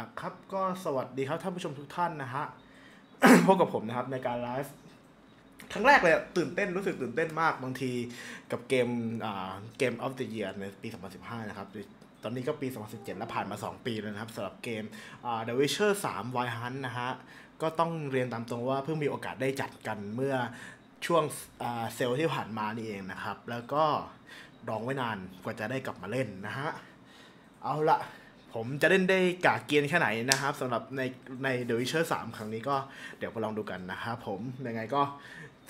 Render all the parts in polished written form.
นะครับก็สวัสดีครับท่านผู้ชมทุกท่านนะฮะ พบกับผมนะครับในการไลฟ์ครั้งแรกเลยตื่นเต้นรู้สึกตื่นเต้นมากบางทีกับเกมGame of the Year ในปี 2015 นะครับตอนนี้ก็ปี 2017 แล้วผ่านมา 2 ปีแล้วนะครับสำหรับเกมThe Witcher 3 Wild Hunt นะฮะก็ต้องเรียนตามตรงว่าเพิ่งมีโอกาสได้จัดกันเมื่อช่วงเซลล์ที่ผ่านมานี่เองนะครับแล้วก็รองไว้นานกว่าจะได้กลับมาเล่นนะฮะเอาละผมจะเล่นได้กากเกียนแค่ไหนนะครับสำหรับใน The Witcher 3 ครั้งนี้ก็เดี๋ยวไปลองดูกันนะครับผมยังไงก็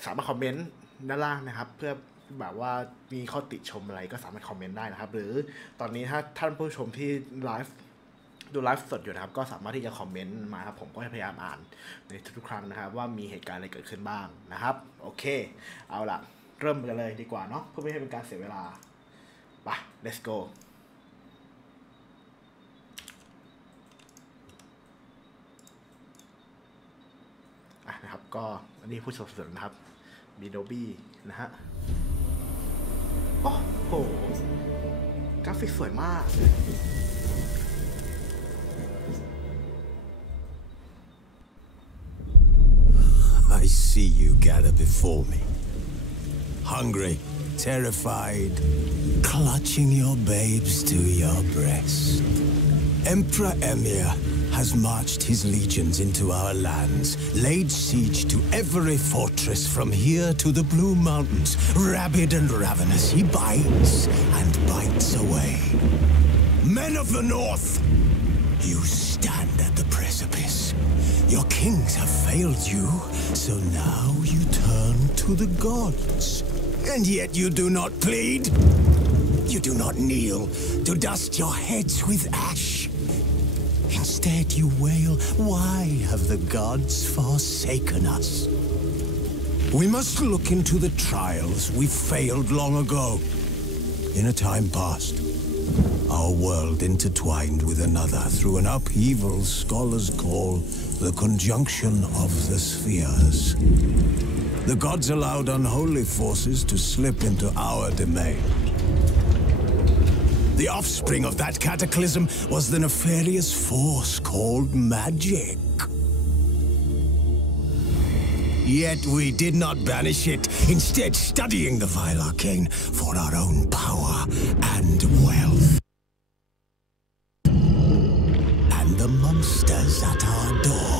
สามารถคอมเมนต์ด้านล่างนะครับเพื่อแบบว่ามีข้อติชมอะไรก็สามารถคอมเมนต์ได้นะครับหรือตอนนี้ถ้าท่านผู้ชมที่ดูไลฟ์สดอยู่นะครับก็สามารถที่จะคอมเมนต์มาครับผมก็จะพยายามอ่านในทุกๆครั้งนะครับว่ามีเหตุการณ์อะไรเกิดขึ้นบ้างนะครับโอเคเอาล่ะเริ่มกันเลยดีกว่าเนาะเพื่อไม่ให้เป็นการเสียเวลาไป let's goนะครับก็อันนี้ผู้สนับสนุนนะครับมีโดบี้นะฮะโอ้โหกราฟิกสวยมากI see you gather before me, hungry, terrified, clutching your babes to your breast. Emperor Emir has marched his legions into our lands, laid siege to every fortress from here to the Blue Mountains. Rabid and ravenous, he bites and bites away. Men of the North, you stand at the precipice. Your kings have failed you, so now you turn to the gods. And yet you do not plead. You do not kneel to dust your heads with ash. Instead you wail, why have the gods forsaken us? We must look into the trials we failed long ago. In a time past, our world intertwined with another through an upheaval scholars call the conjunction of the spheres. The gods allowed unholy forces to slip into our domain. The offspring of that cataclysm was the nefarious force called magic. Yet we did not banish it, instead studying the vile arcane for our own power and wealth. And the monsters at our door,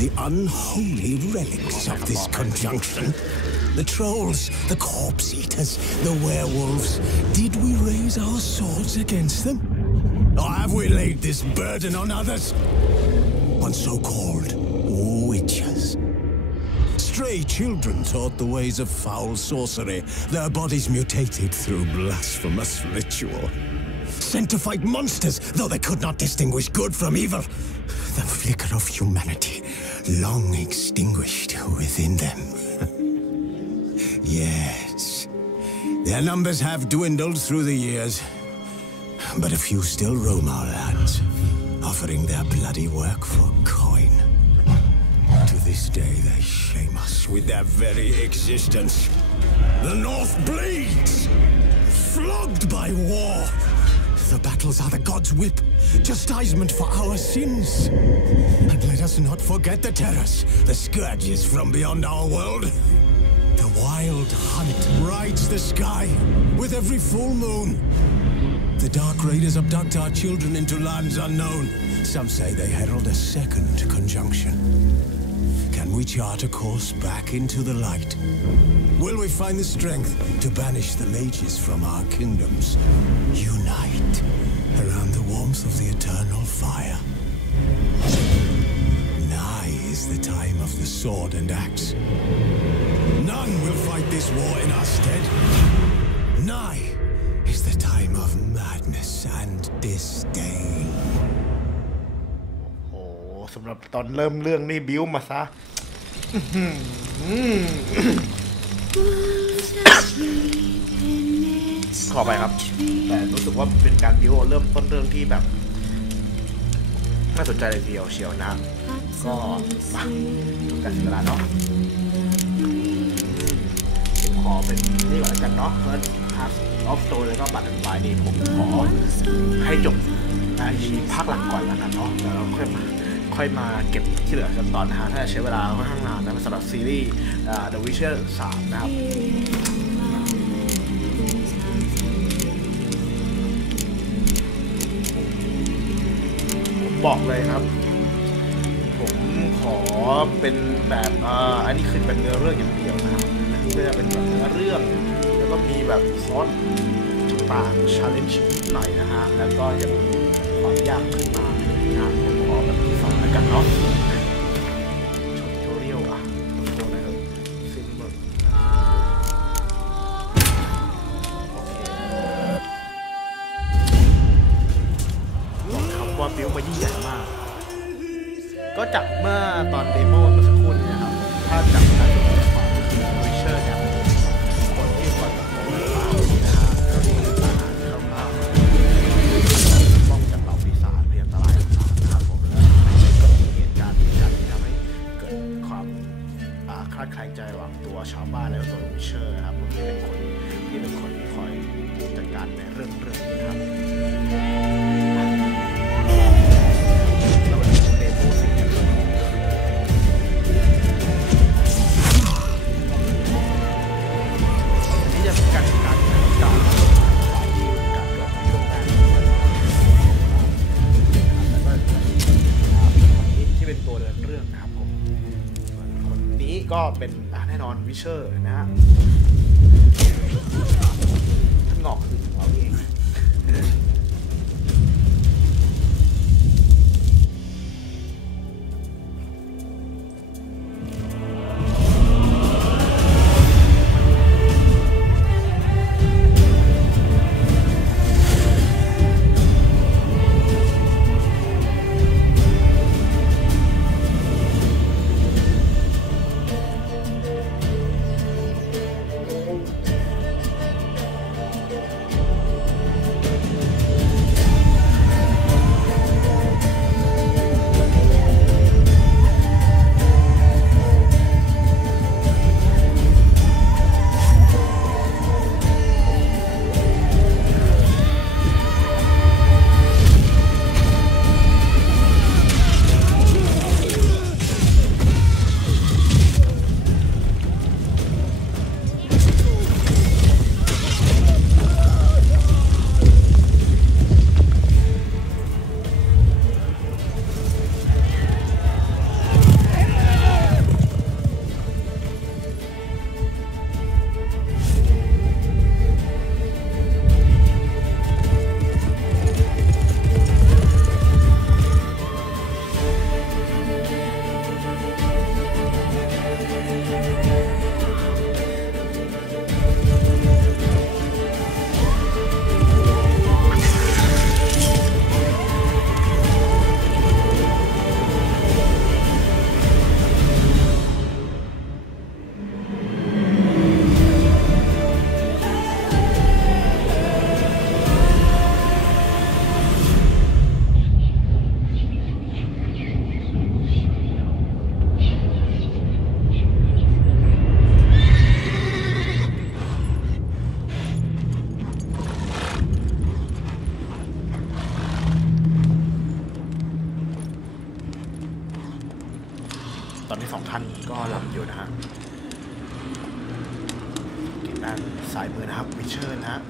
the unholy relics of this conjunction. The trolls, the corpse eaters, the werewolves. Did we raise our swords against them? Or have we laid this burden on others? On so-called witches. Stray children taught the ways of foul sorcery, their bodies mutated through blasphemous ritual. Sent to fight monsters, though they could not distinguish good from evil. The flicker of humanity, long extinguished within them. Yes, their numbers have dwindled through the years, but a few still roam our lands, offering their bloody work for coin. To this day they shame us with their very existence. The North bleeds, flogged by war. The battles are the gods' whip, chastisement for our sins. And let us not forget the terrors, the scourges from beyond our world. The wild hunt rides the sky with every full moon. The dark raiders abduct our children into lands unknown. Some say they herald a second conjunction. Can we chart a course back into the light? Will we find the strength to banish the mages from our kingdoms? Unite around the warmth of the eternal fire. Nigh is the time of the sword and axe. None will fight this war in our stead. Nigh is the time of madness and disdain. โอ้สำหรับตอนเริ่มเรื่องนี่บิ้วมาซะขอไปครับแต่รู้สึกว่าเป็นการบิ้วเริ่มต้นเรื่องที่แบบน่าสนใจเลยทีเดียวเชียวนะก็มาดูกันเวลาเนาะขอเป็นนี่ก่อนแล้วกันเนาะเฟิร์สพาร์ทออฟสโตร์แล้วก็บัตรอันบายนี่ผมขอให้จบ ภาคหลังก่อนแล้วกันเนาะเดี๋ยวเราค่อยมาเก็บที่เหลือกันตอนนะฮะถ้าใช้เวลาค่อนข้างนานนะสำหรับซีรีส์The Witcher 3 นะครับผมบอกเลยครับผมขอเป็นแบบอันนี้คือเป็นเนื้อเรื่องอย่างเดียวนะครับเพื่อเป็นแบบเนื้อเรื่องแล้วก็มีแบบซอสต่างๆ challenge หน่อยนะฮะแล้วก็ยังมีความยากขึ้นมานะผมขอแบบที่สองแล้วกันเนาะโชว์เรียวอ่ะตัวไหนครับซิมเบอร์บอกครับว่าบิวมายิ่งใหญ่มากก็จากเมื่อตอนเดโมเมื่อสักครู่นี้นะครับถ้าจากการดูความวิเชอร์เนี่ยคนที่คอยแบบป่านะฮะก็มีทหารเข้ามาป้องกันเหล่าปีศาจพยันตรายต่างๆนะครับผมแล้วก็มีเหตุการณ์ที่ทำให้เกิดความคลาดคล้ายใจระหว่างตัวชาวบ้านและตัววิเชอร์นะครับที่เป็นคนที่คอยจัดการในเรื่องนี้ครับก็เป็นแน่นอนวิเชอร์นะฮะท่านงอกคือของเราเองตอนนี้2ท่านก็หลับอยู่นะฮะด้านสายมือนะครับวิเชอร์นะฮะ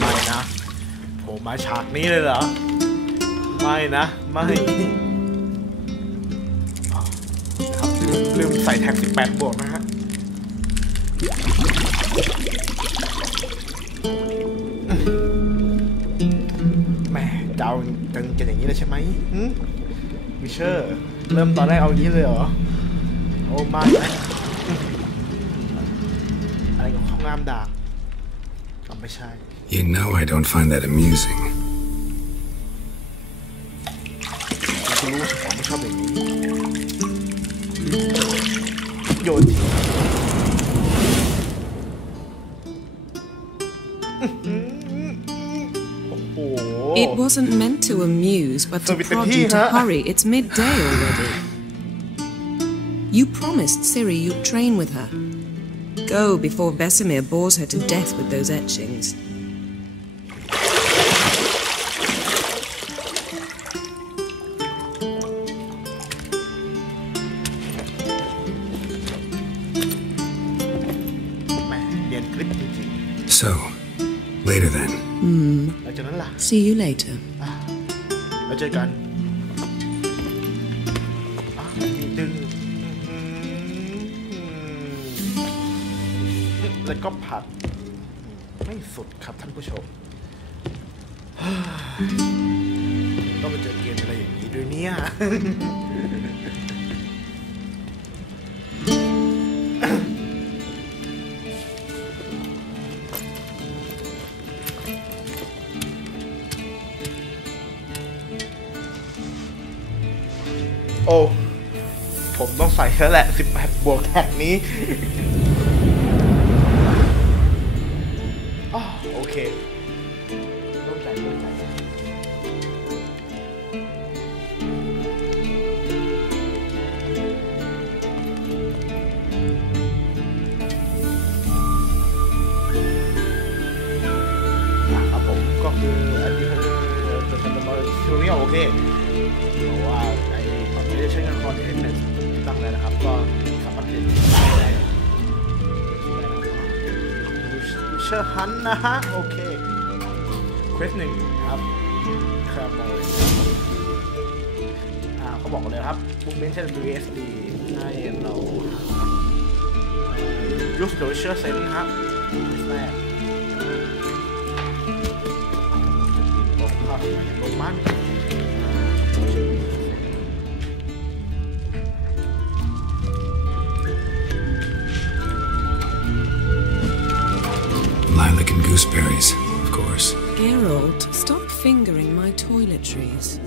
ไม่นะผมมาฉากนี้เลยเหรอไม่นะไม่ลืมใส่แท็ก18 บวกนะฮะแม่จะเอาจะอย่างนี้เลยใช่ไหมวิเชอร์เริ่มตอนแรกเอาอย่างนี้เลยเหรอโอ้ไม่นะอะไรกับข้องงามด่าก็ไม่ใช่ You know I don't find that amusing. คุณรู้ว่าผมไม่ชอบอย่างนี้โยนโอ้โห It It wasn't meant to amuse, but to prod you to hurry. It's midday already. You promised Ciri you'd train with her. Go before Vesemir bores her to death with those etchings. So, later then. See you later. แล้วเจอกันดึงแล้วก็ผัดไม่สุดครับท่านผู้ชมต้องไปเจอเกมอะไรอย่างนี้ด้วยเนี่ย โอ้ผมต้องใส่แล้วแหละ18 บวกแท็กนี้โอเคโล่งใจครับผมก็คืออันนี้คือทำมาทีเรียลโอเคเพราะว่าไม่ได้ใช้งานคอนเทนต์ตั้งเลยนะครับก็สามารถเล่นได้เชอร์ฮันนะฮะโอเคเควสหนึ่งครับครับเขาบอกเลยครับปุ่มเมนชั่น WSD ให้เรายูสโดยเชอร์เซนนะครับแรกลงเข้าลงมันLilac and gooseberries, of course. Geralt, stop fingering my toiletries.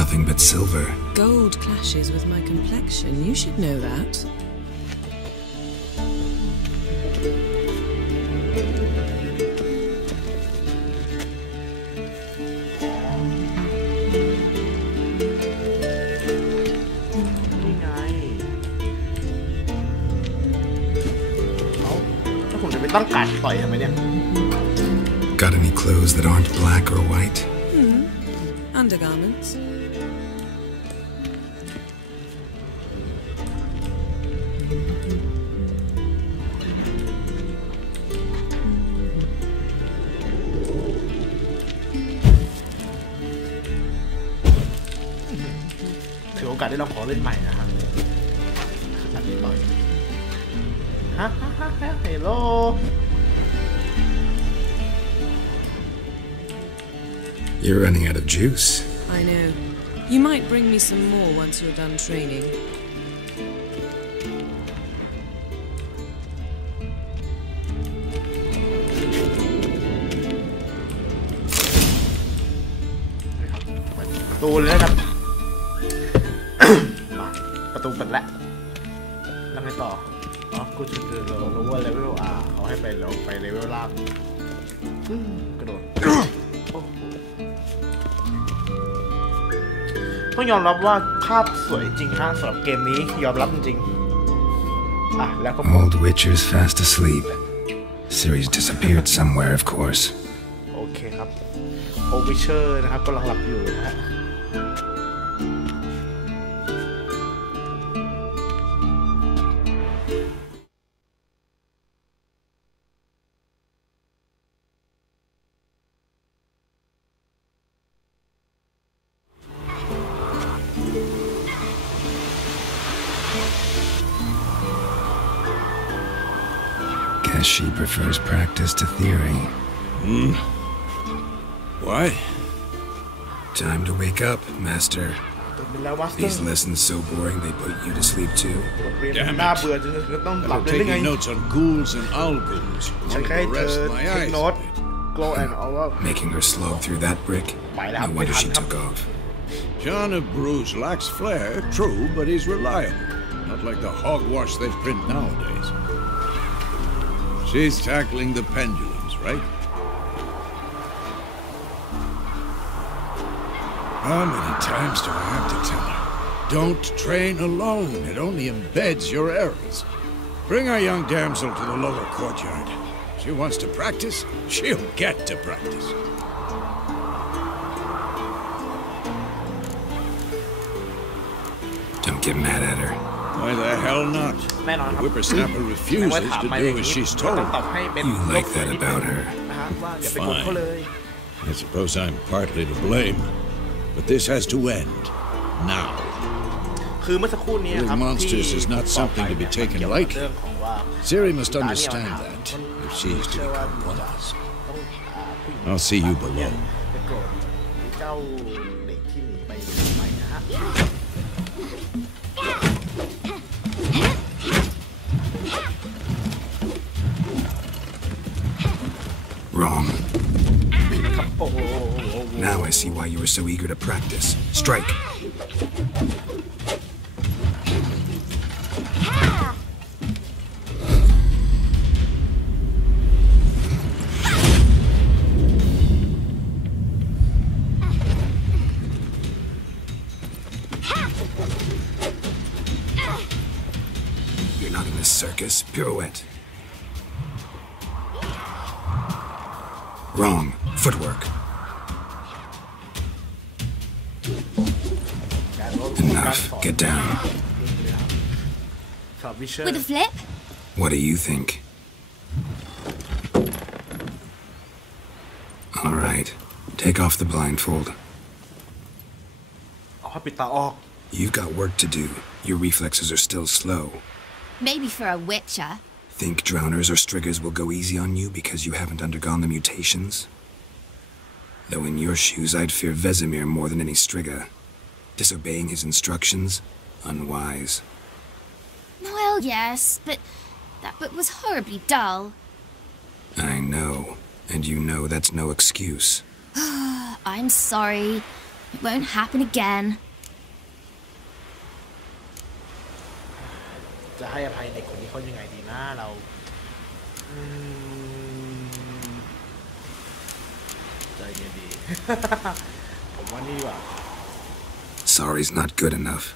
Nothing but silver. Gold clashes with my complexion. You should know that. Got any clothes that aren't black or white? Undergarments.ถือโอกาสได้ลองขอเล่นใหม่นะครับอันนี้ต่อยฮะเฮลโล You're running out of juice. I know. You might bring me some more once you're done training. Tôiเลยครับ ประตูเปิดแล้วแล้วไงต่อกูจะเราว่าเลเวลเขาให้ไปเราไปเลเวลล่างกระโดดต้องยอมรับว่าภาพสวยจริงฮะสำหรับเกมนี้ยอมรับจริงแล้วก็ Old Witcher's fast asleep. Ciri's disappeared somewhere, of course. โอเคครับ Old Witcher นะครับกำลังหลับอยู่นะฮะShe prefers practice to theory. Why? Time to wake up, Master. เป็นแล้วมาสเตอ These ร์ lessons so boring they put you to sleep too. เรียนน่าเบื่อจนก็ต้องหลับ I'm เลยได้ไง taking notes on ghouls and owls. ฉัน Want แค่ to เธอ rest เท my ค eyes โน้ต a bit. glow and all Making her slog through that brick. No wonder she took off. John of Bruges lacks flair, true, but he's reliable. Not like the hogwash they print nowadays. She's tackling the pendulums, right? How many times do I have to tell her? Don't train alone. It only embeds your errors. Bring our young damsel to the lower courtyard. She wants to practice, she'll get to practice. Don't get mad at her. Why the hell not? แน่นอนครับ Whippersnapper แปล refuses ว่าถาม to มาอย่าง do as นี้ she's ก็ต้อง told. ตอบให้เป็น You like that about her. นะฮะว่าอย่าไปกดเขาเลย I suppose I'm partly to blame, but this has to end now. คือเมื่อสักครู่นี้ครับ Little monsters is not something to be taken เกี่ยวกับ lightly. เรื่องของว่า Siri must understand that if she's to become one of us. I'll see you below. ไปโกรธเจ้าเด็กที่หนีไปนะฮะ Wrong. โอ้โห Now I see why you were so eager to practice. Strike. You're not in a circus. Pirouette. Wrong. Footwork. Enough. Get down. สอบวิเชอร์ With a flip? What do you think? All right. Take off the blindfold. เอาผ้าปิดตาออก You've got work to do. Your reflexes are still slow. Maybe for a witcher. Think drowners or striggers will go easy on you because you haven't undergone the mutations? Though in your shoes, I'd fear Vesemir more than any strigger. Disobeying his instructions? Unwise. Well, yes, but that book was horribly dull. I know. And you know that's no excuse. I'm sorry. It won't happen again. จะให้อภัยเด็กคนนี้เขายังไงดีนะเราใจเย็นดี ผมว่านี่ว่ะ Sorry's not good enough.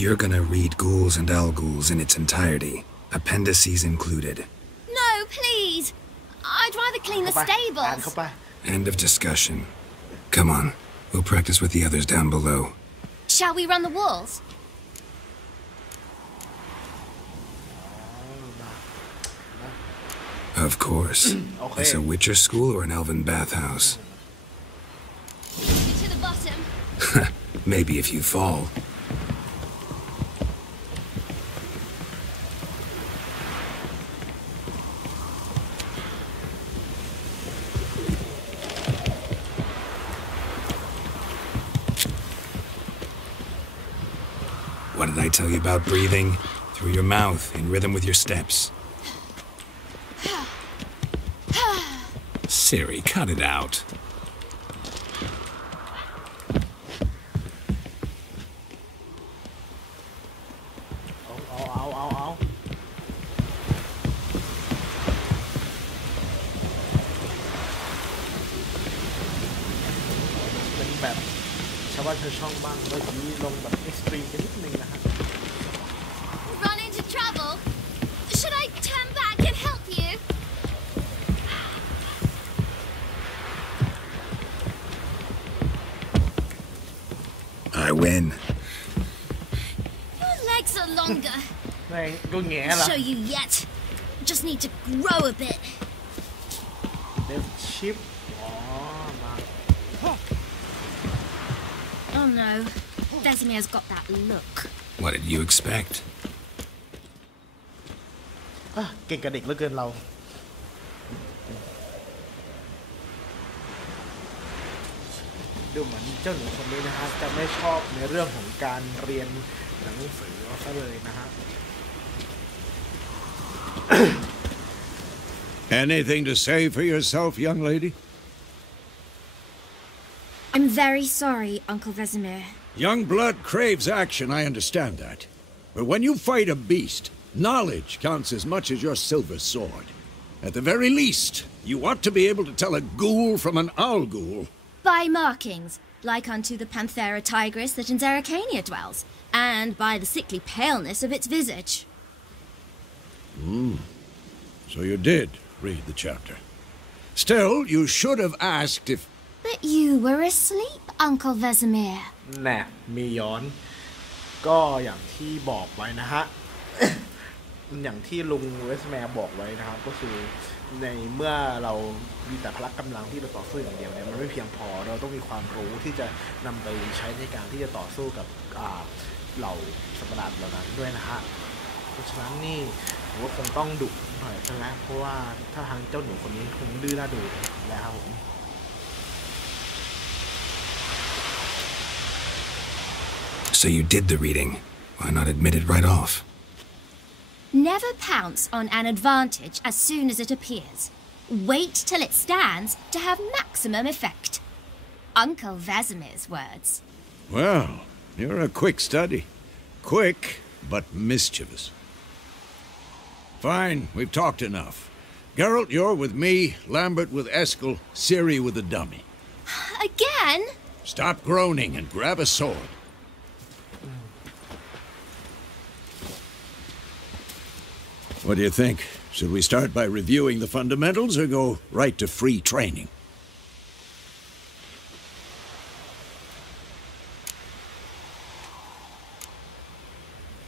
You're gonna read Ghouls and Owls in its entirety, appendices included. No, please. I'd rather clean the เข้าไปอ่าน stables. เข้าไป End of discussion. Come on, we'll practice with the others down below. Shall we run the walls? Of course. Okay. Is a Witcher school or an elven bathhouse? To the bottom. Maybe if you fall. What did I tell you about breathing? Through your mouth, in rhythm with your steps. Siri, cut it out.เอาเป็นแบบชาวบ้านชาวช่องบ้างเมื่อกี้ลงแบบเอ็กซ์ตรีมไปนิดนึงนะฮะ Run into trouble? Should I turn back and help you? I win. Your legs are longer. แม่งก็แง่ละ Show you yet. Just need to grow a bit. เดฟชิปอ๋อมา Oh no. Vesemir's got that look. What did you expect? เก่งกับเด็กเหลือเกินเรา ดูเหมือนเจ้าหนูคนนี้นะฮะจะไม่ชอบในเรื่องของการเรียนหนังสือซะเลยนะฮะ Anything to say for yourself, young lady? I'm very sorry, Uncle Vesemir. Young blood craves action, I understand that. But when you fight a beast, knowledge counts as much as your silver sword. At the very least, you ought to be able to tell a ghoul from an owl ghoul. By markings, like unto the Panthera tigris that in Zeracania dwells, and by the sickly paleness of its visage. So you did read the chapter. Still, you should have asked if... But you were asleep, Uncle Vesemir. แน่มีย้อนก็อย่างที่บอกไว้นะฮะ อย่างที่ลุงเวสแมร์บอกไว้นะครับก็คือในเมื่อเรามีแต่พละกำลังที่เราต่อสู้อย่างเดียวเนี่ยมันไม่เพียงพอเราต้องมีความรู้ที่จะนำไปใช้ในการที่จะต่อสู้กับเหล่าสัตว์ประหลาดเหล่านั้นด้วยนะฮะเพราะฉะนั้นนี่ผมว่าคงต้องดุหน่อยใช่ไหมเพราะว่าถ้าทางเจ้าหนูคนนี้คงดื้อน่าดูแล้วครับผม So you did the reading. Why not admit it right off? Never pounce on an advantage as soon as it appears. Wait till it stands to have maximum effect. Uncle Vesemir's words. Well, you're a quick study. Quick, but mischievous. Fine, we've talked enough. Geralt, you're with me, Lambert with Eskel, Ciri with the dummy. Again? Stop groaning and grab a sword. What do you think? Should we start by reviewing the fundamentals or go right to free training?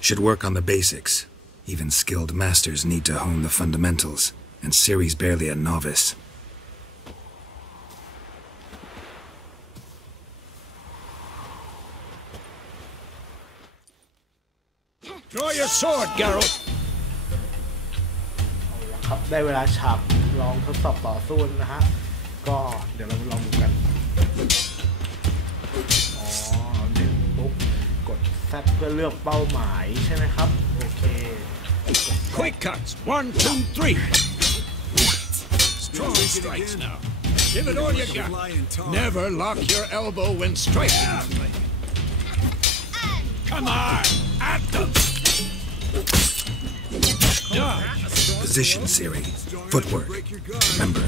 Should work on the basics. Even skilled masters need to hone the fundamentals, and Ciri's barely a novice. Draw your sword, Geralt! ครับได้เวลาฉาบลองทดสอบต่อสู้นะฮะก็เดี๋ยวเราลองดูกันเด็ดปุ๊บกดแซดเพื่อเลือกเป้าหมายใช่ไหมครับโอเค Quick cuts! 1, 2, 3! Strong strikes now. Give it all you got. Never lock your elbow when striking. Come on! At them! Position, Ciri. Footwork. Remember.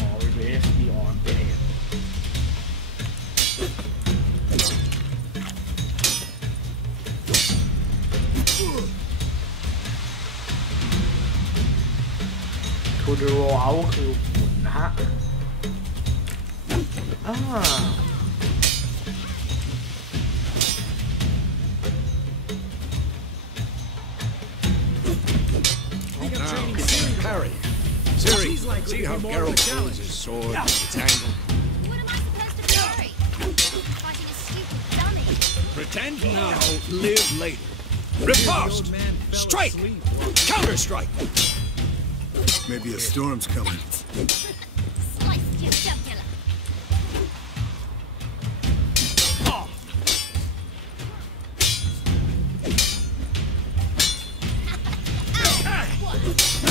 Always be on base. To the roll คือหมุนนะฮะParry. Ciri, see how Geralt holds his sword, its angle. What am I supposed to parry? Fighting a stupid dummy. Pretend now, live later. Riposte! Strike! Counter-strike! Maybe a storm's coming. Sliced your jugular.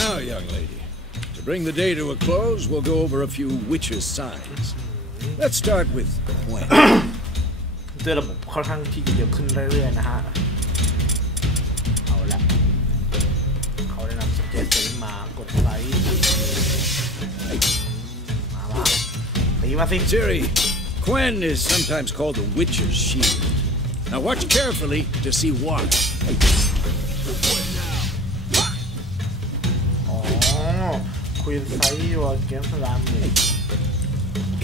Now, young lady, to bring the day to a close, we'll go over a few witches' signs. Let's start with Gwen. ด้วยระบบค่อนข้างที่จะเยอะขึ้นเรื่อยๆนะฮะเอาละเขาได้นำสเก็ตตัวนี้มากดไลค์มาตีมาสิ Ciri, Gwen is sometimes called the witch's shield. Now watch carefully to see why. Queen Sai or against Lamley.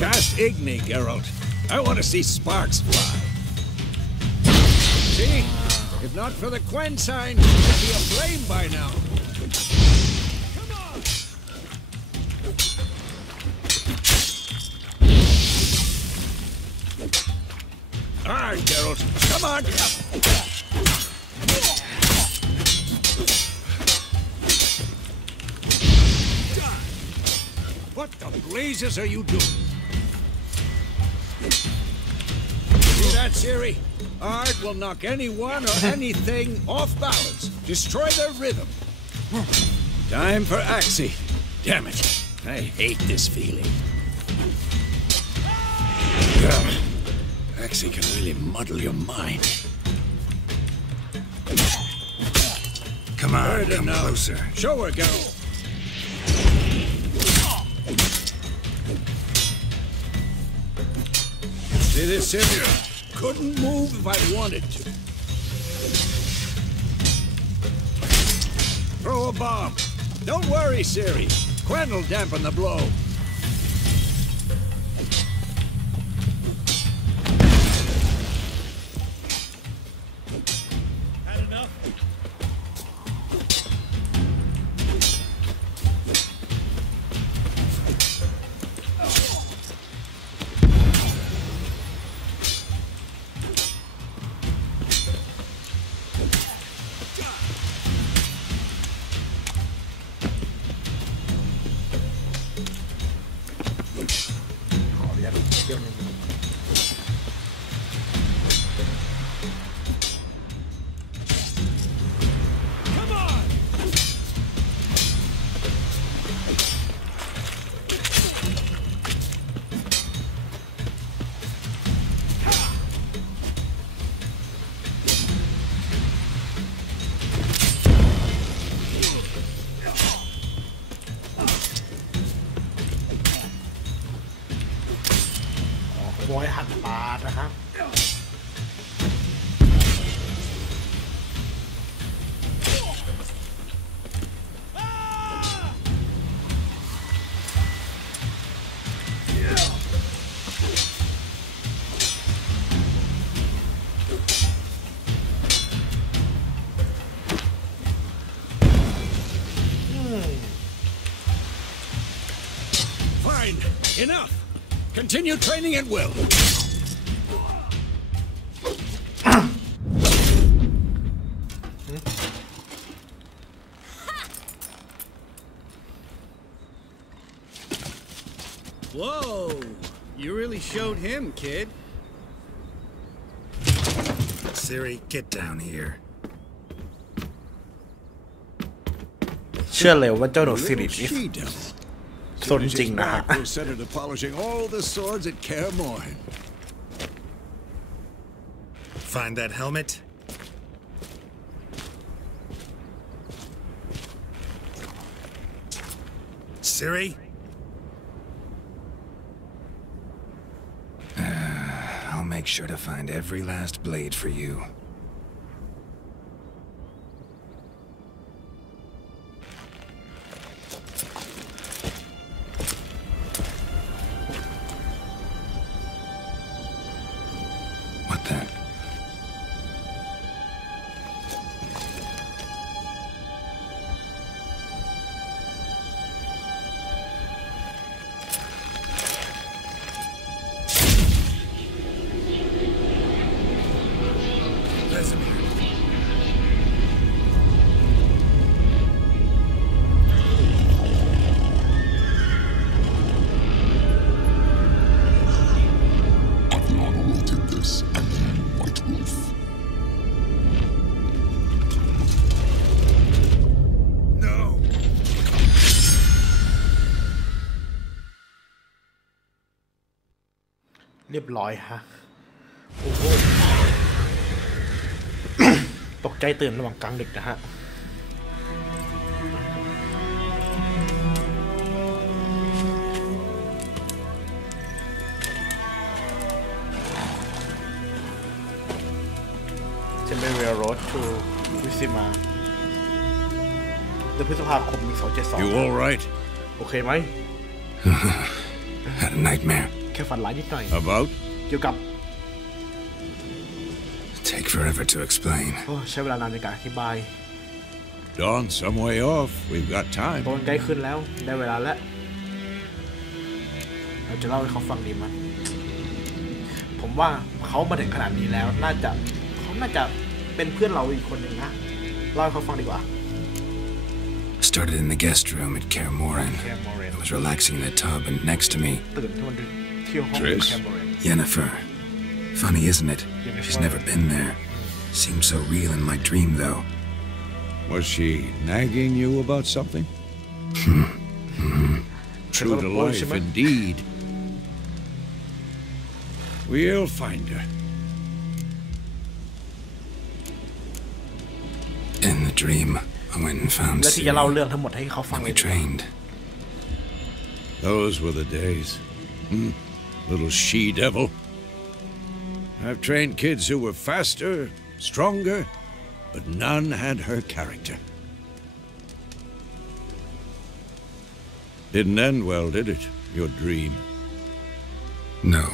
Cast Igni, Geralt. I want to see sparks fly. See? If not for the Quen sign, it'd be aflame by now. Come on! All right, Geralt. Come on! blazes are you doing? See that, Siri? Art will knock anyone or anything off balance, destroy their rhythm. Time for Axie. Damn it, I hate this feeling. Axie can really muddle your mind. Come on, come closer. Show her, girl. See this, Siri? Couldn't move if I wanted to. Throw a bomb. Don't worry, Siri. Quen will dampen the blow. Had enough?มวยหักปลานะครับFine. Enough. Continue training at will. Whoa! You really showed him, kid. Siri, get down here. เชื่อเลยว่าเจ้าหนูซิรินี่ She-devil. สนจริงนะฮะ We'll set her to polishing all the swords at Kaer Morhen. Find that helmet? Siri? I'll make sure to find every last blade for you. What then? No. เรียบร้อยฮะโอ้โห ตกใจตื่นระหว่างกลางดึกนะฮะจะเป็น Railroad to วิซิมาเดือนพฤษภาคมปี2072 You all right? โอเคไหม Had a nightmare. แค่ฝันร้ายนิดหน่อย About? เกี่ยวกับ Take forever to explain. โอ้ใช้เวลานานในการอธิบาย Dawn some way off. We've got ต time. อนใกล้ขึ้นแล้วได้เวลาแล้วเราจะเล่าให้เขาฟังดีมั้ยผมว่าเขามาถึงขนาดนี้แล้วเขาน่าจะเป็นเพื่อนเราอีกคนหนึ่งนะเล่าให้เขาฟังดีกว่า started in the guest room at Kaer Morhen. I was relaxing in a tub, and next to me, ตื่นที่มันเที่ยวห้อง Trish? แคมเบรน Yennefer. Funny, isn't it? She's never been there. Seemed so real in my dream, though. Was she nagging you about something? True to life, indeed. We'll find her. In the dream, I went and found และที่ Ciri, จะเล่าเรื่องทั้งหมดให้เขาฟัง and เล we ย trained. Those were the days. Little she-devil. I've trained kids who were faster, stronger, but none had her character. Didn't end well, did it? Your dream? No.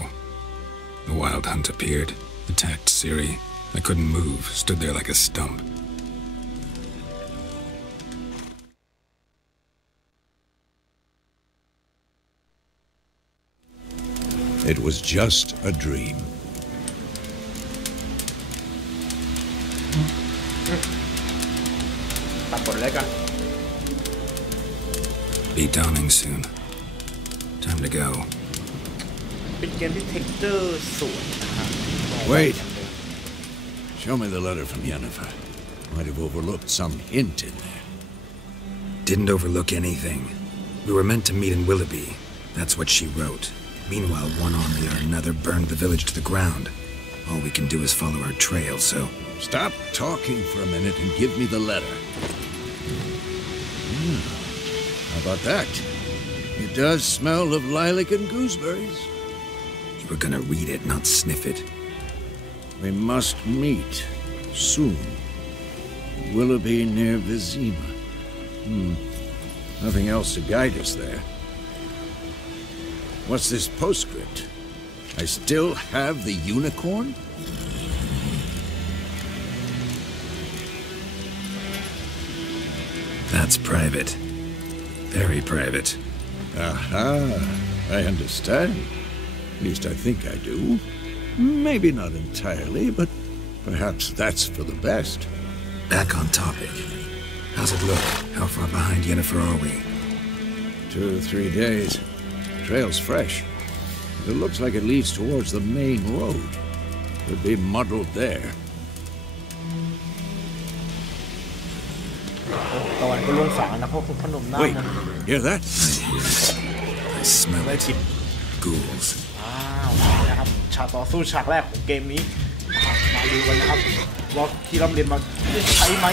The wild hunt appeared, attacked Ciri. I couldn't move, stood there like a stump. It was just a dream. ตัดบทแล้วกัน Be dawning soon. Time to go. เป็นเกมที่เท็กเจอร์สวยนะครับ Wait. Show me the letter from Yennefer. Might have overlooked some hint in there. Didn't overlook anything. We were meant to meet in Willoughby. That's what she wrote. Meanwhile, one army or another burned the village to the ground. All we can do is follow our trail, so... Stop talking for a minute and give me the letter. How about that? It does smell of lilac and gooseberries. You were gonna read it, not sniff it. We must meet soon. Willoughby near Vizima. Nothing else to guide us there. What's this postscript? I still have the unicorn? That's private. Very private. Aha, I understand. At least I think I do. Maybe not entirely, but perhaps that's for the best. Back on topic. How's it look? How far behind Yennefer are we? 2 or 3 days. Trail's fresh. It looks like it leads towards the main road. Could be muddled there. ตะวันก็ลงฝานะเพราะคุณพนมหน้า Wait, มัน hear that? I smell ได้ it. กลิ่น Ghouls. นะครับฉากต่อสู้ฉากแรกของเกมนี้นะครับมาดูกันนะครับว่าที่เราเรียนมาได้ใช้ไหม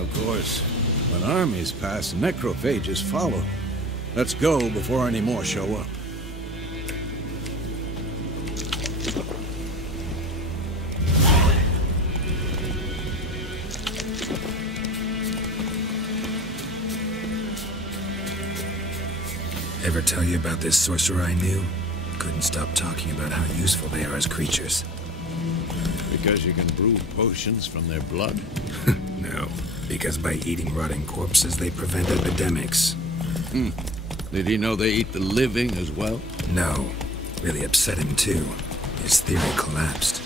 Of course, when armies pass, necrophages follow. Let's go before any more show up. Ever tell you about this sorcerer I knew? Couldn't stop talking about how useful they are as creatures. Because you can brew potions from their blood? No, because by eating rotting corpses, they prevent epidemics. Did he know they eat the living as well? No, really upset him too. His theory collapsed.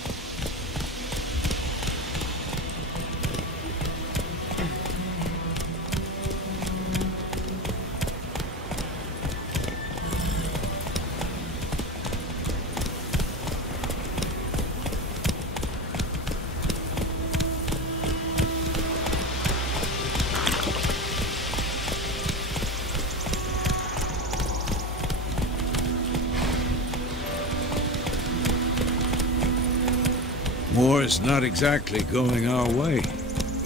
War's not exactly going our way.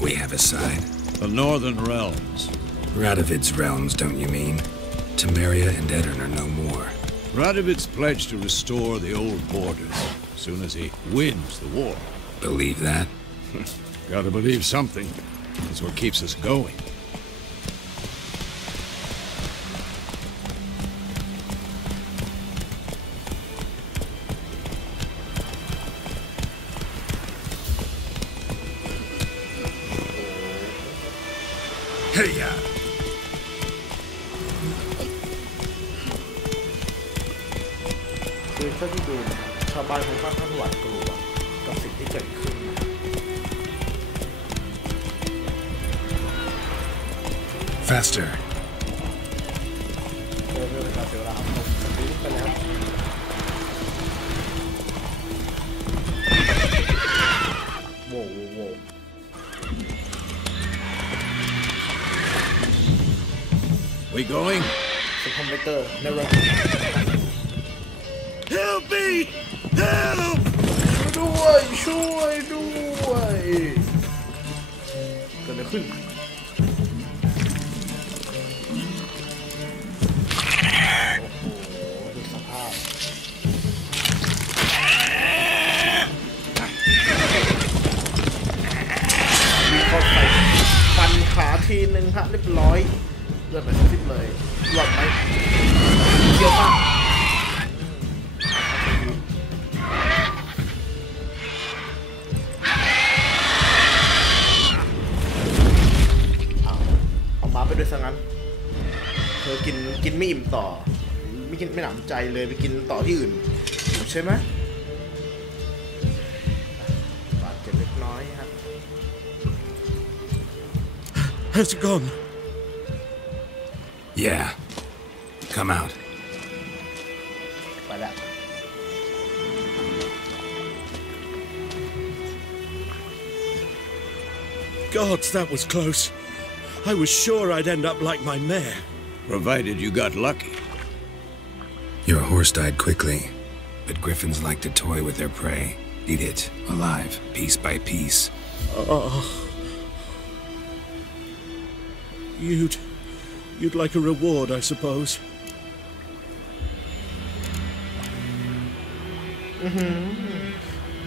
We have a side. The Northern Realms. Radovid's realms, don't you mean? Temeria and Edirn are no more. Radovid's pledged to restore the old borders as soon as he wins the war. Believe that? Gotta believe something. That's what keeps us going. Hey, ya. คือเท่าที่ดูชาวบ้านค่อนข้างหวาดกลัวกับสิ่งที่เกิดขึ้น Faster. เรื่องเวลาเสียเวลาครับผมสปีดไปแล้วโว้โว้ We going? เป็นคอมพิวเตอร์ในรถ Help me! Help! ช่วยด้วยเกิดอะไรขึ้นดูสภาพมีคนใส่ฟันขาทีนึงฮะเรียบร้อยเลือดไหลซิบเลยหลอดไหมเยอะมากเอามาไปด้วยซะงั้นเธอกินไม่อิ่มต่อไม่กินไม่หนำใจเลยไปกินต่อที่อื่นใช่ไหมบาดเจ็บเล็กน้อยฮะ Has it gone? Yeah. Come out. ไปแล้ว Gods, that was close. I was sure I'd end up like my mare. Provided you got lucky. Your horse died quickly, but griffins like to toy with their prey. Eat it, alive, piece by piece. You'd like a reward, I suppose.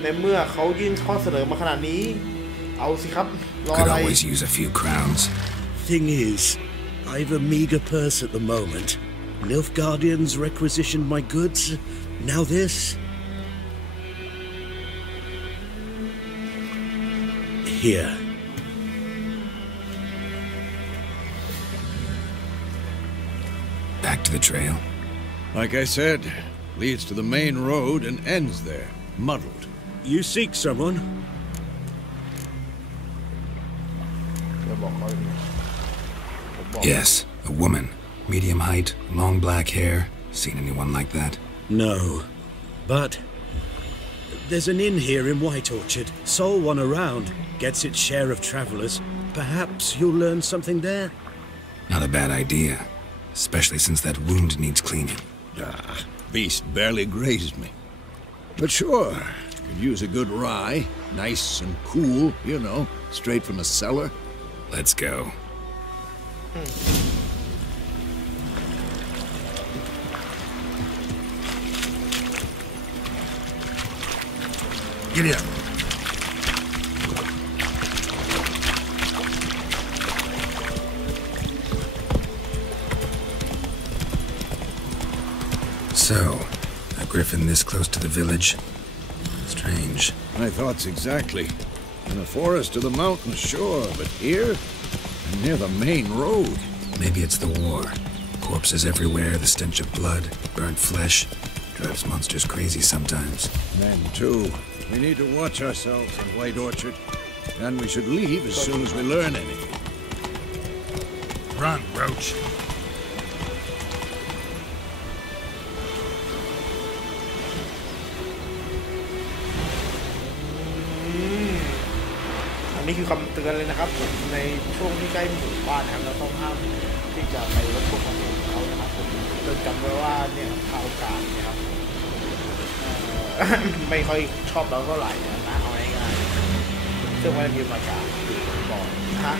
ในเมื่อเขายื่นข้อเสนอมาขนาดนี้เอาสิครับรอ Could อะไร always use a few crowns. Thing is, I've a meager purse at the moment. Nilfgaardians requisitioned my goods. Now this. Here. Back to the trail. Like I said, leads to the main road and ends there, muddled. You seek someone? เดี๋ยวบอกเขาอย่างนี้ผมบอก Yes, a woman. Medium height, long black hair. Seen anyone like that? No. But there's an inn here in White Orchard. Sole one around. Gets its share of travelers. Perhaps you'll learn something there? Not a bad idea. Especially since that wound needs cleaning. Beast barely grazed me. But sure, could use a good rye. Nice and cool, you know, straight from a cellar. Let's go. Giddy up. So, a griffin this close to the village? Strange. My thoughts exactly. In the forest or the mountains, sure, but here? Near the main road. Maybe it's the war. Corpses everywhere, the stench of blood, burnt flesh. Drives monsters crazy sometimes. Men, too. We need to watch ourselves in White Orchard. And we should leave as soon as we learn anything. Run, Roach. อันนี้คือคำเตือนเลยนะครับผมในช่วงที่ใกล้หมู่บ้านนะครับเราต้องห้ามที่จะไปรบกวนความเห็นเขานะครับผมเตือนกันไว้ว่าเนี่ยข่าวกลางเนี่ยครับไม่ค่อยชอบเราเท่าไหร่นะเอาง่ายๆซึ่งว่าจะมีมาจากอยู่ก่อนนะฮะ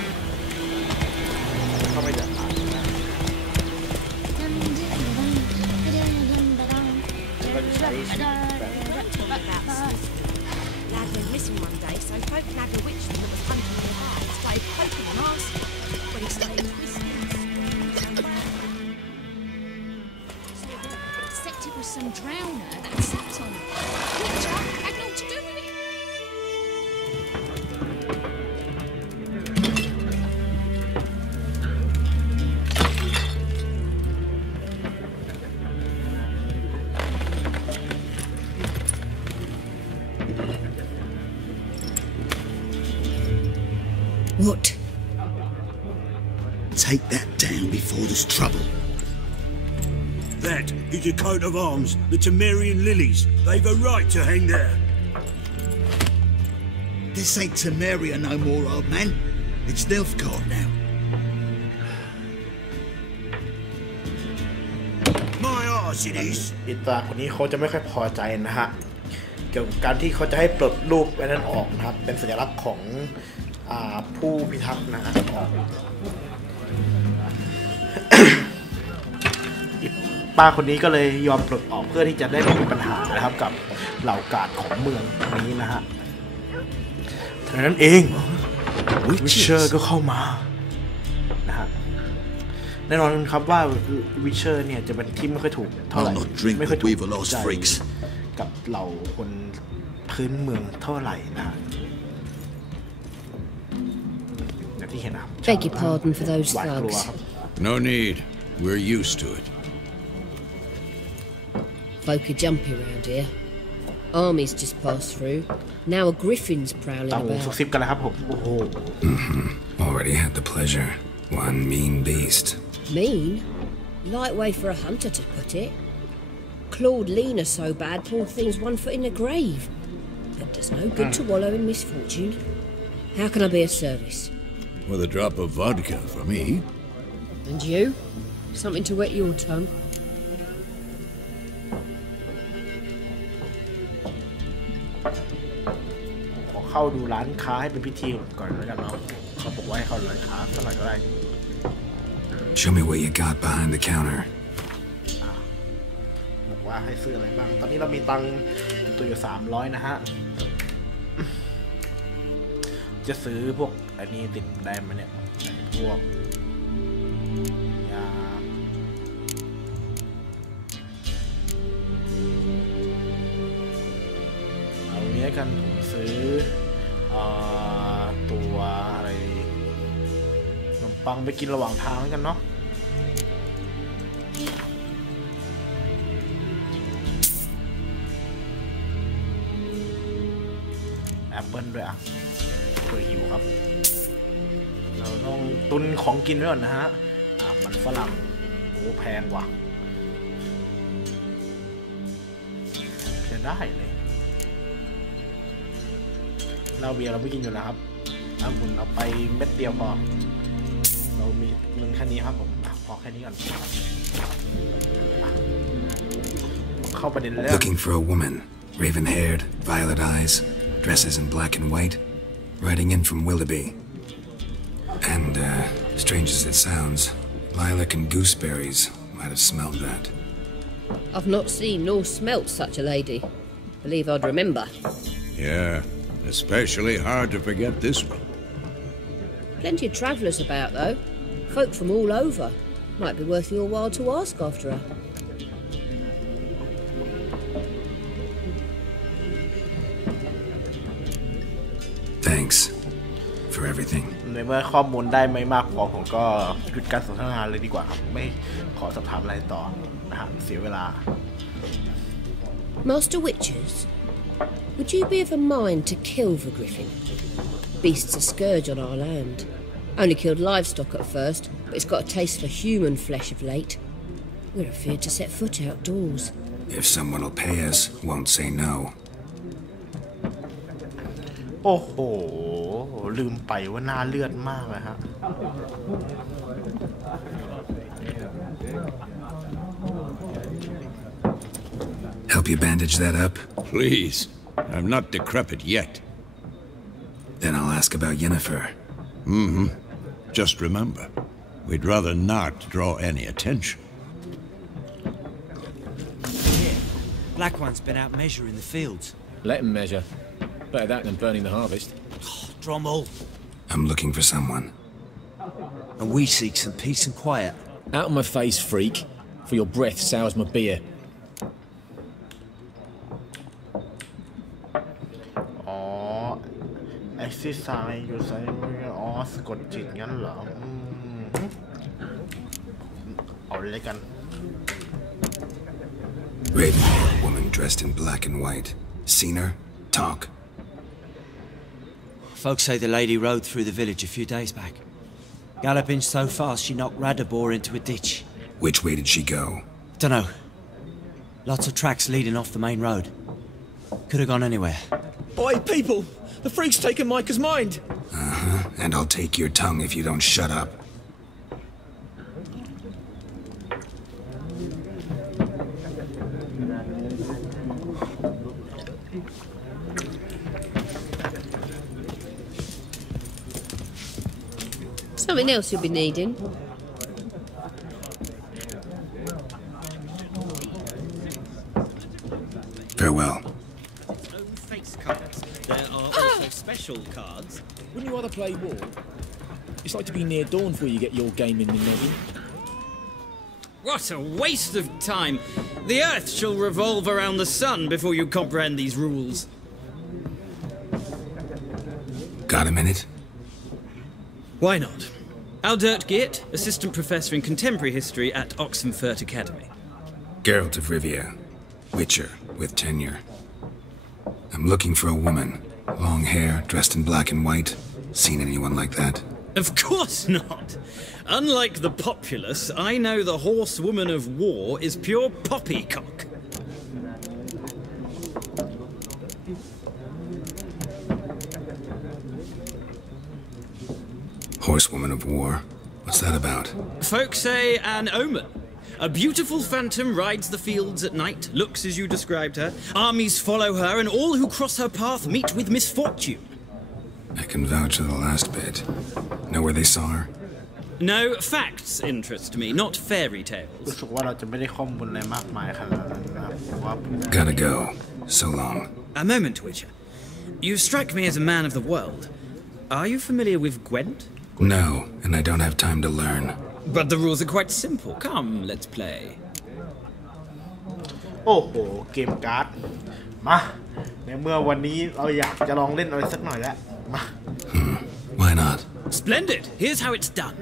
เขาไม่จัดการนะก็จะใช้ชีวิตแบบ Lad went missing one day, so folk nagged a witchman that was hunting the house, started poking and asking when he started twisting. So except it was some drowner that sat on it. Witcher had naught to do with it. เ What? Take that down before there's trouble. That is a coat of arms, the Temerian lilies. They've a right to hang there. This ain't Temeria no more, old man. It's Nilfgaard now. My arse it is. อิตาคนนี้เขาจะไม่ค่อยพอใจนะฮะเกี่ยวกับการที่เขาจะให้ปลดรูปไอ้นั้นออกนะครับเป็นสัญลักษณ์ของผู้พิทักษ์นะฮะป้าคนนี้ก็เลยยอมปลดออกเพื่อที่จะได้ไม่มีปัญหานะครับกับเหล่ากาดของเมืองนี้นะฮะฉะนั้นเองวิเชอร์ก็เข้ามานะฮะแน่นอนครับว่าวิเชอร์เนี่ยจะเป็นที่ไม่ค่อยถูกเท่าไหร่ไม่ค่อยถูกใจกับเหล่าคนพื้นเมืองเท่าไหร่นะฮะอย่างที่เห็นนะครับ Beg your pardon for those thugs. No need. We're used to it. Folk are jumpy around here. Armies just passed through. Now a griffin's prowling เอาสุก about. ซิบกันแล้วครับผมโอ้โห Already had the pleasure. One mean beast. Mean? Light way for a hunter to put it. Clawed Lena so bad, poor thing's 1 foot in the grave. But does no good to wallow in misfortune. How can I be of service? With a drop of vodka for me. And you? Something to wet your tongue? ขอเข้าดูร้านค้าให้เป็นพิธีก่อนแล้วกันเนาะเขาบอกว่าให้เข้าร้านค้าสักหน่อยก็ได้ Show me what you got behind the counter. บอกว่าให้ซื้ออะไรบ้างตอนนี้เรามีตังค์ตัวอยู่300นะฮะจะซื้อพวกอันนี้ติดได้ไหมเนี่ยพวกยาเอาเนี้ยกันผมซื้อตัวอะไรขนมปังไปกินระหว่างทางแล้วกันเนาะแอปเปิ้ลด้วยอ่ะเผื่อหิวครับเราต้องตุนของกินไว้ก่อนนะฮะมันฝรั่งโอ้แพงว่ะจะได้เลยเราเบียร์เราไม่กินอยู่แล้วครับบุญเอาไปเม็ดเดียวพอเรามีเงินแค่นี้ครับผมพอแค่นี้ก่อนเข้าประเด็นแล้ว Looking for a woman, raven-haired, violet eyes, dresses in black and white, riding in from Willoughby. And, strange as it sounds, lilac and gooseberries might have smelled that. I've not seen nor smelt such a lady. Believe I'd remember. Yeah, especially hard to forget this one. Plenty of travellers about, though. Folk from all over. Might be worth your while to ask after her. Thanks for everything. ในเมื่อข้อมูลได้ไม่มากพอผมก็หยุดการสนทนาเลยดีกว่าครับไม่ขอสอบถามอะไรต่อนะฮะเสียเวลา Master Witchers, would you be of a mind to kill the griffin? Beast's a scourge on our land. Only killed livestock at first, but it's got a taste for human flesh of late. We're afeard to set foot outdoors. If someone will pay us, won't say no. โอ้โหลืมไปว่าหน้าเลือดมากเลยฮะ Help you bandage that up? Please. I'm not decrepit yet. Then I'll ask about Yennefer. Just remember, we'd rather not draw any attention. Black One's been out measuring the fields. Let him measure. Better that than burning the harvest. Drommel. I'm looking for someone. And we seek some peace and quiet. Out of my face, freak. For your breath sours my beer. อ๋อ exercise อยู่ใส่อ๋อสะกดจิตงั้นเหรอเอาเลยกัน Raven-haired woman dressed in black and white. Seen her? Talk. Folks say the lady rode through the village a few days back. Galloping so fast she knocked Radabor into a ditch. Which way did she go? Dunno. Lots of tracks leading off the main road. Could have gone anywhere. Oi, people! The freak's taken Micah's mind! Uh-huh. And I'll take your tongue if you don't shut up. Something else you'll be needing. Farewell. Face cards. There are also special cards. Wouldn't you rather play war? It's like to be near dawn before you get your game in the navy. What a waste of time! The Earth shall revolve around the sun before you comprehend these rules. Got a minute? Why not? Aldert Geert, Assistant Professor in Contemporary History at Oxenfurt Academy. Geralt of Rivia. Witcher, with tenure. I'm looking for a woman. Long hair, dressed in black and white. Seen anyone like that? Of course not! Unlike the populace, I know the horsewoman of war is pure poppycock. Horsewoman of war? What's that about? Folk say an omen. A beautiful phantom rides the fields at night, looks as you described her. Armies follow her, and all who cross her path meet with misfortune. I can vouch for the last bit. Know where they saw her? No, facts interest me, not fairy tales. รู้สึกว่าเราจะไม่ได้ข้อมูลอะไรมากมายขนาดนั้นนะครับเพราะว่า Gotta go. So long. A moment, Witcher. You strike me as a man of the world. Are you familiar with Gwent? No, and I don't have time to learn. But the rules are quite simple. Come, let's play. โอ้โหเกมการ์ดมาในเมื่อวันนี้เราอยากจะลองเล่นอะไรสักหน่อยแล้วมา Why not? Splendid. Here's how it's done.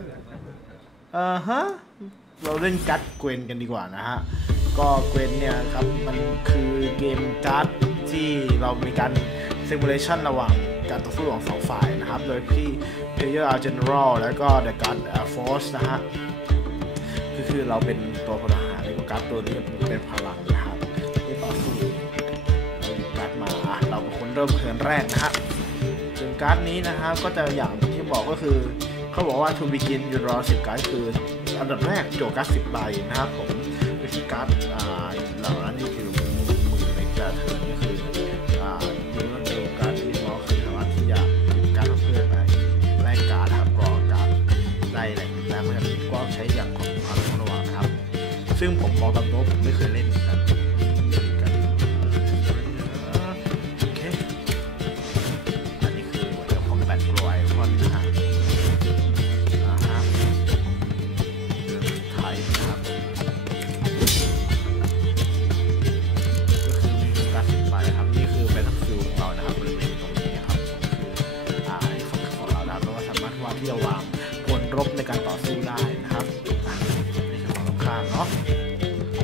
ฮะเราเล่นการ์ดเกวนกันดีกว่านะฮะก็เกวนเนี่ยครับมันคือเกมการ์ดที่เรามีการซิมูเลชันระหว่างการต่อสู้ของสองฝ่ายนะครับโดยพี่ Player General แล้วก็ The Guard Force นะฮะคือเราเป็นตัวพลทหารในการ์ดตัวนี้เป็นพลังนะครับที่ต่อสู้เราหยิบการ์ดมาเราเป็นคนเริ่มเทิร์นแรกนะฮะส่วนการ์ดนี้นะฮะก็จะอย่างที่บอกก็คือเขาบอกว่า to begin you draw 10 การ์ดคืออันดับแรกโจทย์การ์ด10 ใบนะครับผมวิธีการ์ดเหล่านั้นนี่คือมือในการเทิร์นนี่คือดูว่าโจทย์การ์ดที่บอกคือสามารถที่จะการเพื่อนไปแลกการ์ดครับรอการ์ดได้อะไรแล้วมันก็ใช้อย่างของความระวังนะครับซึ่งผมมองตามตัวผมไม่เคยเล่นนะครับโอเคอันนี้คือเดี๋ยวคอมแบทโรยพอนนะฮะที่จะวางผลรบในการต่อสู้ได้นะครับนี่คือความสำคัญเนาะ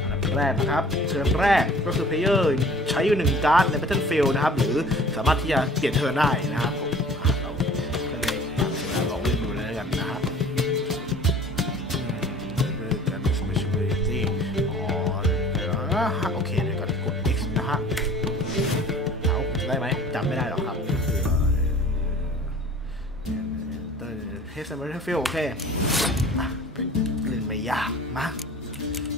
อันดับแรกนะครับเทิร์นแรกก็คือเพลเยอร์ใช้อยู่1การ์ดใน Battlefield นะครับหรือสามารถที่จะเปลี่ยนเทิร์นได้นะครับผมเราก็เลยลองเล่นดูเลยแล้วกันนะครับการมี Speciality โอเคเดี๋ยวก่อนกด X นะฮะเอาได้ไหมจำไม่ได้หรอกครับเฮสเซอร์ฟิลโอเคเป็นเล่นไม่ยากนะ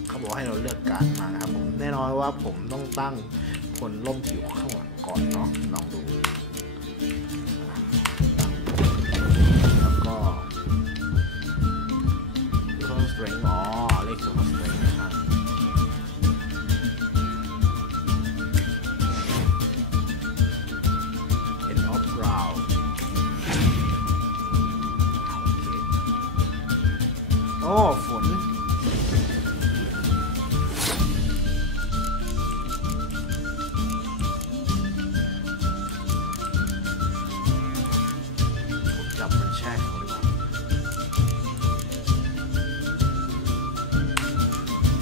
เขาบอกให้เราเลือกการมานะครับผมแน่นอนว่าผมต้องตั้งผลล่มที่อยู่ข้างหลังก่อนเนาะลองดูแล้วก็เพิ่มสเตรนจ์เลขของสเตรนจ์นะครับEnd of roundโอ้ฝนจับมันแช่เขาดีกว่า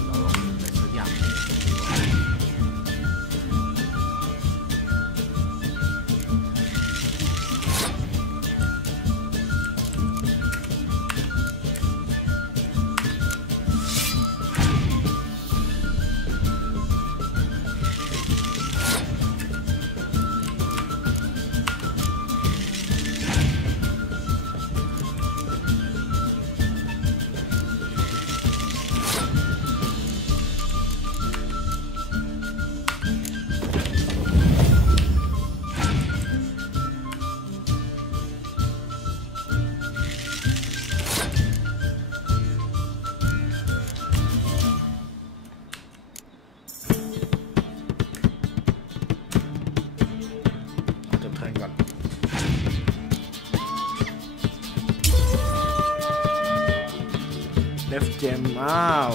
เราลองไปสักอย่าง Next Gem อ้าว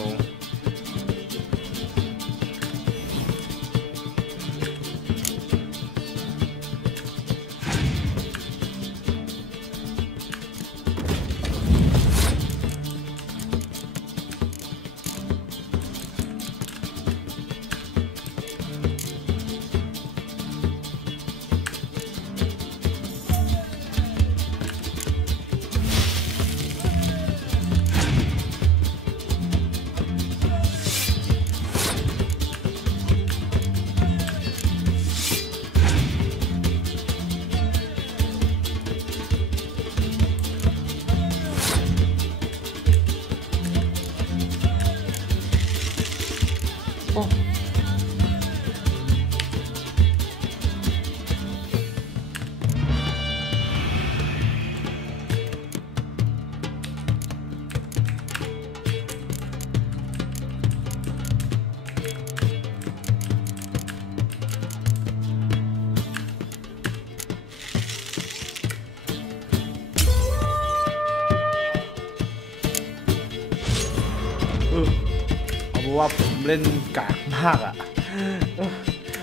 เอาว่าผมเล่นการ์ดมากอ่ะ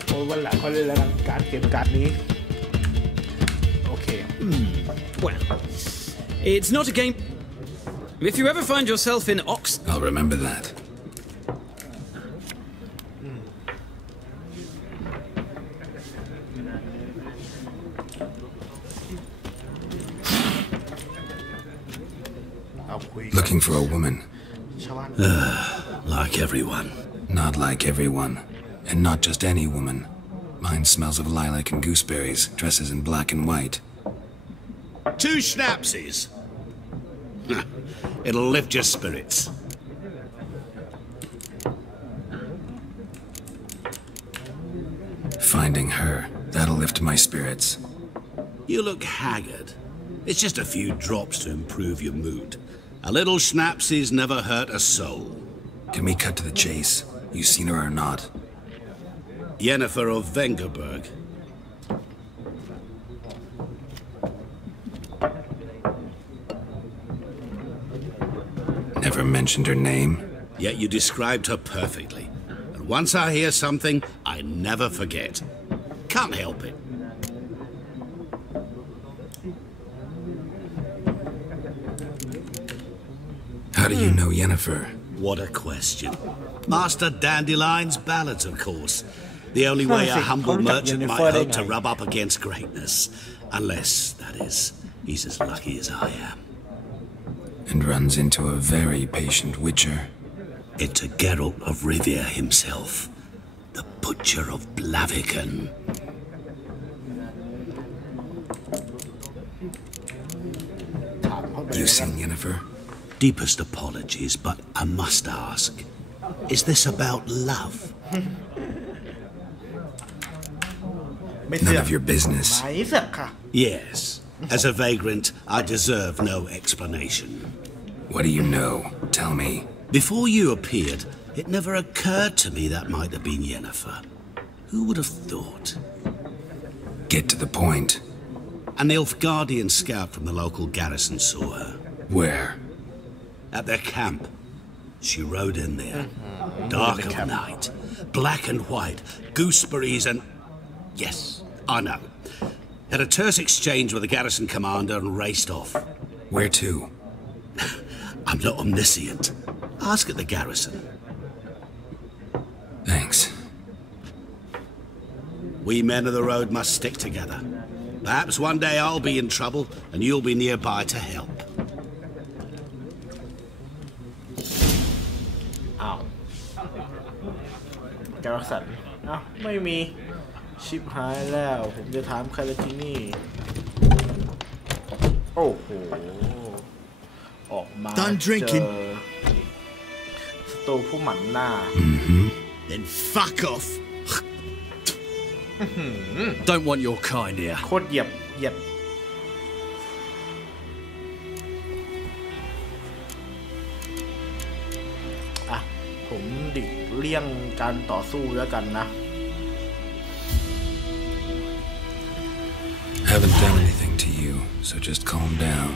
โอ้วันหลังเขาเล่นแล้วกันการ์ดเกมการ์ดนี้โอเค Well, it's not a game. If you ever find yourself in Ox, I'll remember that. Looking for a woman. Like everyone. Not like everyone. And not just any woman. Mine smells of lilac and gooseberries, dresses in black and white. 2 schnapsies. It'll lift your spirits. Finding her, that'll lift my spirits. You look haggard. It's just a few drops to improve your mood. A little schnapsies never hurt a soul. Can we cut to the chase? You seen her or not? Yennefer of Vengerberg. Never mentioned her name. Yet you described her perfectly. And once I hear something, I never forget. Can't help it. How do you know Yennefer? What a question. Master Dandelion's ballads, of course. The only way a humble merchant might hope to rub up against greatness. Unless, that is, he's as lucky as I am. And runs into a very patient witcher. It's a Geralt of Rivia himself. The Butcher of Blaviken. You seen Yennefer? Deepest apologies, but I must ask. Is this about love? None of your business. Yes. As a vagrant, I deserve no explanation. What do you know? Tell me. Before you appeared, it never occurred to me that might have been Yennefer. Who would have thought? Get to the point. A Nilfgaardian scout from the local garrison saw her. Where? At their camp. She rode in there. Dark of night. Black and white. Gooseberries and... Yes, I know. Had a terse exchange with the garrison commander and raced off. Where to? I'm not omniscient. Ask at the garrison. Thanks. We men of the road must stick together. Perhaps one day I'll be in trouble and you'll be nearby to help. อ้าวแกรักสันอ้าวไม่มีชิปหายแล้วผมจะถามใครละที่นี่โอ้โหออกมาเจอสตูผู้หมันหน้า Then fuck off. Don't want your kind here. โคตรเหยียบอ่ะผมดิกเลี่ยงการต่อสู้แล้วกันนะ Haven't done anything to you, so just calm down.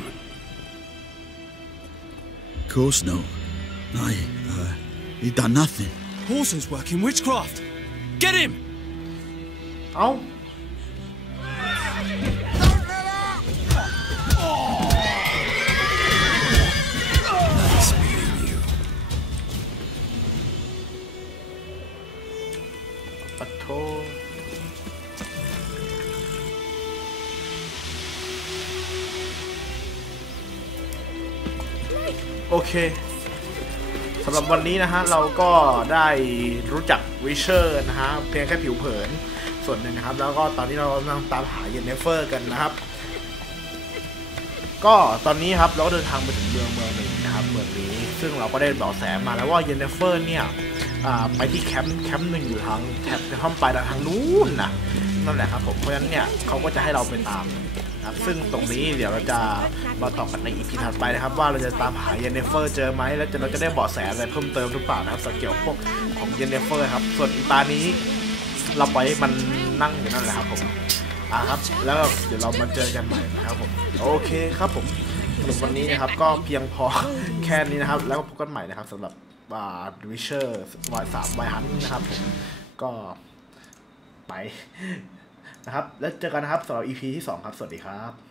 Course not. He done nothing. Horse's working witchcraft. Get him! เอ้าปัดโทโอเคสำหรับวันนี้นะฮะเราก็ได้รู้จักวิเชอร์นะฮะเพียงแค่ผิวเผินส่วนหนึ่งนะครับแล้วก็ตอนนี้เรากำลังตามหาเยนเนฟเฟอร์กันนะครับก็ตอนนี้ครับเราก็เดินทางไปถึงเมืองหนึ่งนะครับเมืองนี้ซึ่งเราก็ได้เบาะแสมาแล้วว่าเยนเนฟเฟอร์เนี่ยไปที่แคมป์หนึ่งอยู่ทางแถบห้องไปทางนู้นนะนั่นแหละครับผมเพราะฉะนั้นเนี่ยเขาก็จะให้เราไปตามนะครับซึ่งตรงนี้เดี๋ยวเราจะมาต่อกันใน EP ถัดไปนะครับว่าเราจะตามหาเยนเนฟเฟอร์เจอไหมแล้วเราจะได้เบาะแสอะไรเพิ่มเติมหรือเปล่านะครับเกี่ยวกับพวกของเยนเนฟเฟอร์ครับส่วนอีตานี้เราไปมันนั่งอยู่นั่นแหละครับผมครับแล้วเดี๋ยวเรามาเจอกันใหม่นะครับผมโอเคครับผมสำหรับวันนี้นะครับก็เพียงพอแค่นี้นะครับแล้วก็พบกันใหม่นะครับสำหรับวิเชอร์3ไวฮันนะครับผมก็ไปนะครับแล้วเจอกันนะครับสำหรับ EP ที่ 2ครับสวัสดีครับ